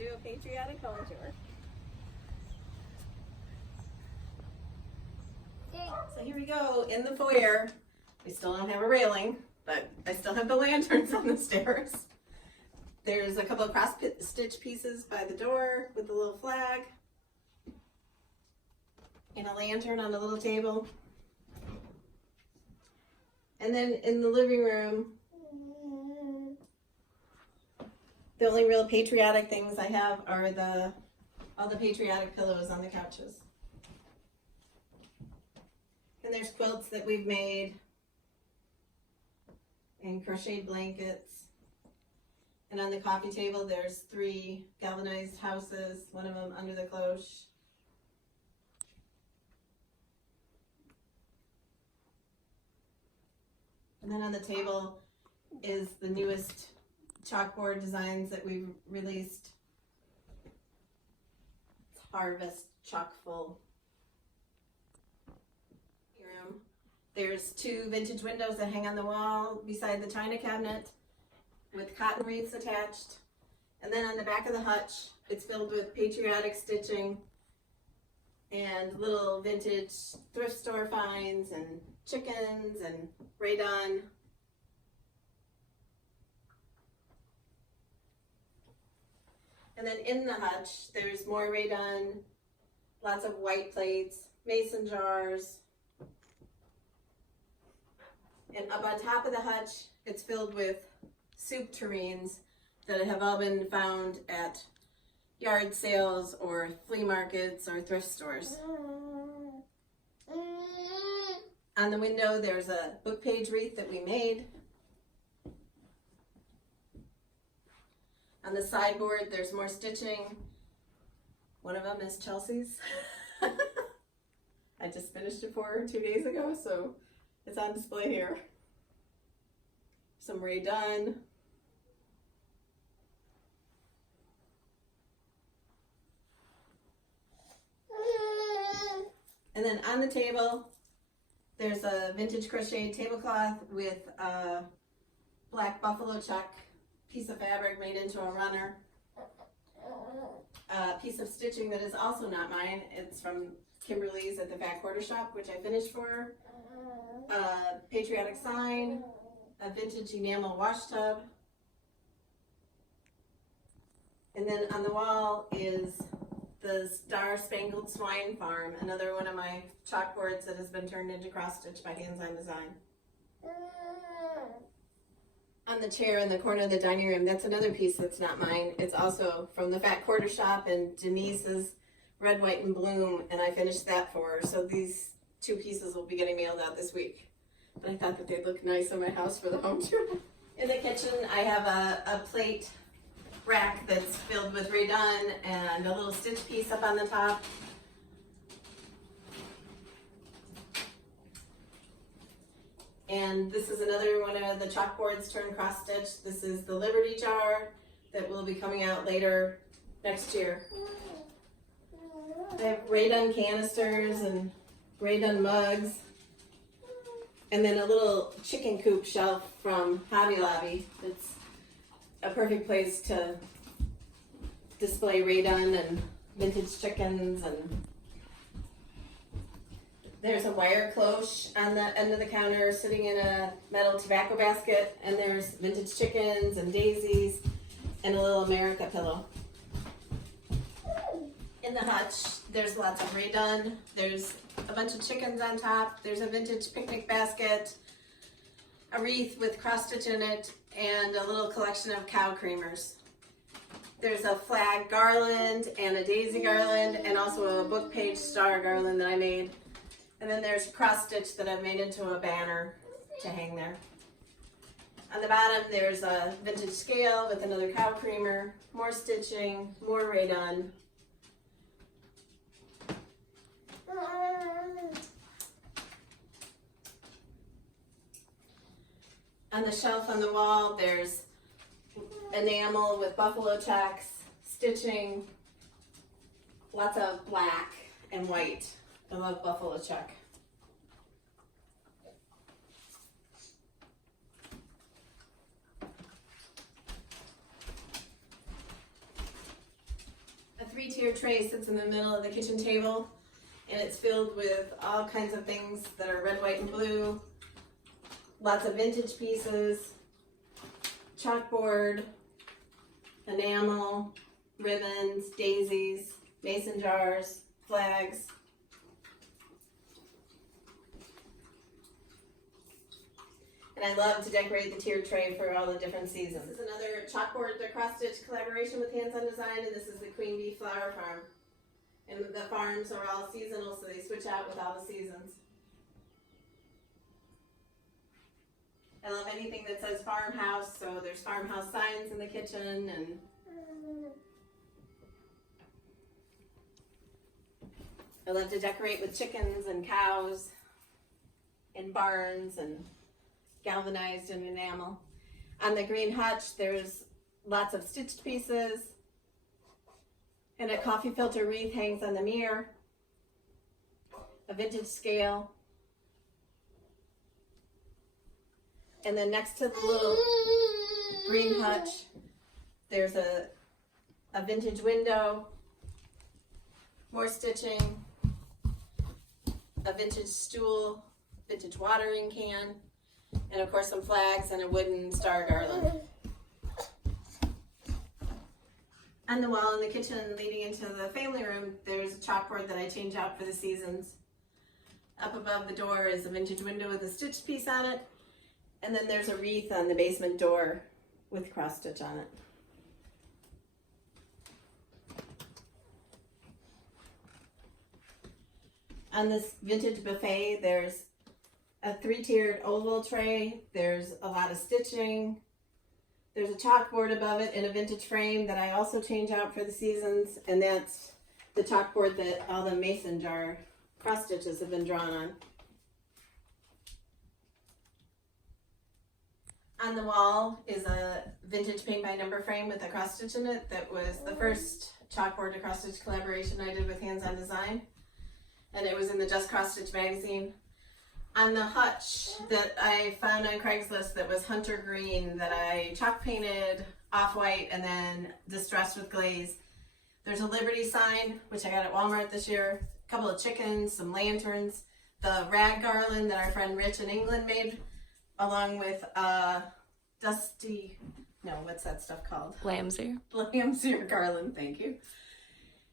do a patriotic home tour. So here we go in the foyer. We still don't have a railing, but I still have the lanterns on the stairs. There's a couple of cross stitch pieces by the door with a little flag and a lantern on a little table. And then in the living room, the only real patriotic things I have are all the patriotic pillows on the couches. And there's quilts that we've made and crocheted blankets. And on the coffee table, there's 3 galvanized houses, one of them under the cloche. And then on the table is the newest chalkboard designs that we've released. It's Harvest Chock Full. Room. There's 2 vintage windows that hang on the wall beside the china cabinet with cotton wreaths attached. And then on the back of the hutch, it's filled with patriotic stitching and little vintage thrift store finds and chickens and raydon. And then in the hutch, there's more raydon, lots of white plates, mason jars. And up on top of the hutch, it's filled with soup tureens that have all been found at yard sales or flea markets or thrift stores. On the window, there's a book page wreath that we made. On the sideboard, there's more stitching. One of them is Chelsea's. I just finished it for her 2 days ago, so it's on display here. Some raydon. And then on the table, there's a vintage crocheted tablecloth with a black buffalo check piece of fabric made into a runner. A piece of stitching that is also not mine. It's from Kimberly's at the Fat Quarter Shop, which I finished for her. A patriotic sign, a vintage enamel wash tub. And then on the wall is the Star Spangled Swine Farm, another one of my chalkboards that has been turned into cross stitch by Hands On Design. On the chair in the corner of the dining room, that's another piece that's not mine. It's also from the Fat Quarter Shop and Denise's Red, White, and Bloom, and I finished that for her. So these 2 pieces will be getting mailed out this week. But I thought that they'd look nice in my house for the home tour. In the kitchen, I have a plate rack that's filled with raydon and a little stitch piece up on the top. And this is another one of the chalkboards turned cross stitch. This is the Liberty jar that will be coming out later next year. I have raydon canisters and raydon mugs. And then a little chicken coop shelf from Hobby Lobby. It's a perfect place to display raydon and vintage chickens. And there's a wire cloche on the end of the counter sitting in a metal tobacco basket. And there's vintage chickens and daisies and a little America pillow. In the hutch, there's lots of raydon. There's a bunch of chickens on top. There's a vintage picnic basket, a wreath with cross stitch in it, and a little collection of cow creamers. There's a flag garland and a daisy garland and also a book page star garland that I made. And then there's cross stitch that I've made into a banner to hang there. On the bottom, there's a vintage scale with another cow creamer, more stitching, more raydon. On the shelf on the wall, there's enamel with buffalo checks, stitching, lots of black and white. I love buffalo check. three-tiered tray sits in the middle of the kitchen table, and it's filled with all kinds of things that are red, white, and blue. Lots of vintage pieces, chalkboard, enamel, ribbons, daisies, mason jars, flags. And I love to decorate the tiered tray for all the different seasons. This is another chalkboard, the cross-stitch collaboration with Hands On Design, and this is the Queen Bee Flower Farm. And the farms are all seasonal, so they switch out with all the seasons. I love anything that says Farmhouse, so there's Farmhouse signs in the kitchen, and I love to decorate with chickens and cows and barns and galvanized and enamel. On the green hutch, there's lots of stitched pieces, and a coffee filter wreath hangs on the mirror, a vintage scale. And then next to the little green hutch, there's a vintage window, more stitching, a vintage stool, vintage watering can, and of course some flags and a wooden star garland. On the wall in the kitchen leading into the family room, there's a chalkboard that I change out for the seasons. Up above the door is a vintage window with a stitched piece on it. And then there's a wreath on the basement door with cross stitch on it. On this vintage buffet, there's a three-tiered oval tray. There's a lot of stitching. There's a chalkboard above it in a vintage frame that I also change out for the seasons. And that's the chalkboard that all the mason jar cross stitches have been drawn on. On the wall is a vintage paint by number frame with a cross stitch in it that was the first chalkboard to cross stitch collaboration I did with Hands On Design. And it was in the Just Cross Stitch magazine. On the hutch that I found on Craigslist that was hunter green that I chalk painted off-white and then distressed with glaze, there's a Liberty sign, which I got at Walmart this year, a couple of chickens, some lanterns, the rag garland that our friend Rich in England made, along with dusty, no, what's that stuff called? Lamb's ear. Lamb's ear garland, thank you.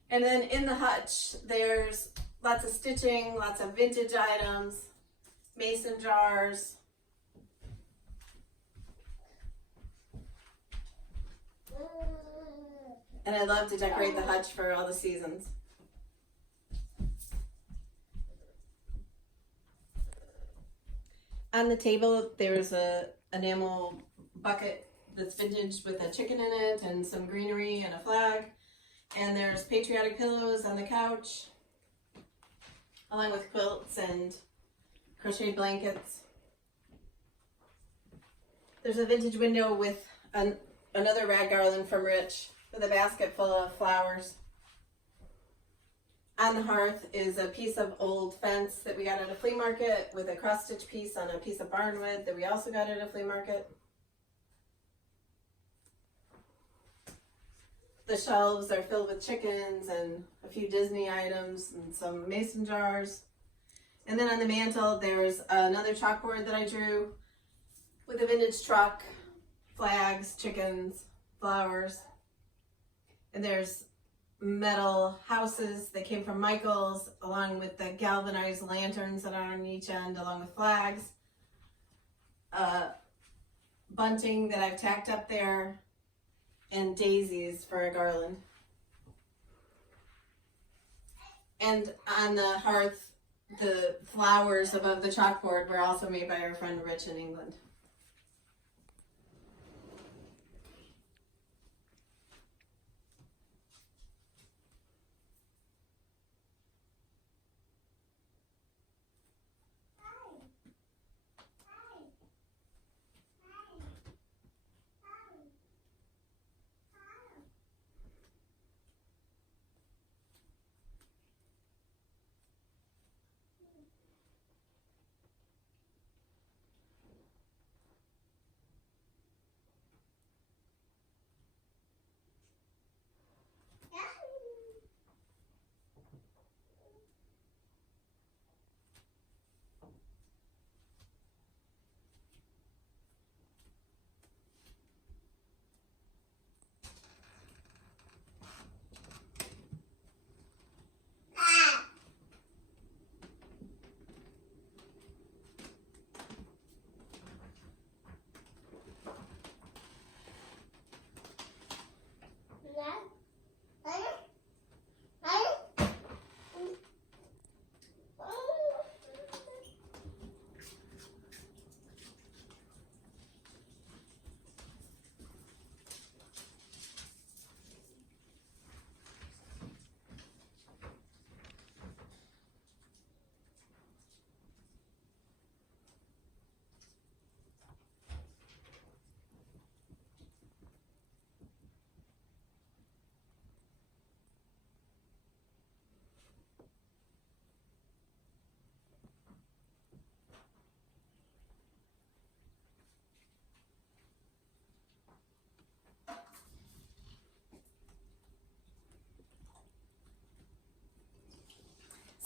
And then in the hutch, there's lots of stitching, lots of vintage items, mason jars. And I love to decorate the hutch for all the seasons. On the table, there's a enamel bucket that's vintage with a chicken in it and some greenery and a flag. And there's Patriotic pillows on the couch, along with quilts and crocheted blankets. There's a vintage window with another rag garland from Rich with a basket full of flowers. On the hearth is a piece of old fence that we got at a flea market with a cross-stitch piece on a piece of barnwood that we also got at a flea market. The shelves are filled with chickens and a few Disney items and some mason jars. And then on the mantle, there's another chalkboard that I drew with a vintage truck, flags, chickens, flowers. And there's metal houses that came from Michael's, along with the galvanized lanterns that are on each end, along with flags. Bunting that I've tacked up there, and daisies for a garland. And on the hearth, the flowers above the chalkboard were also made by our friend Rich in England.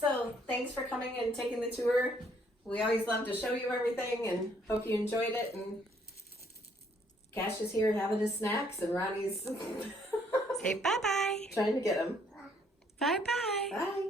So thanks for coming and taking the tour. We always love to show you everything and hope you enjoyed it. And Cash is here having his snacks and Ronnie's Say bye-bye. trying to get him. Bye-bye. Bye.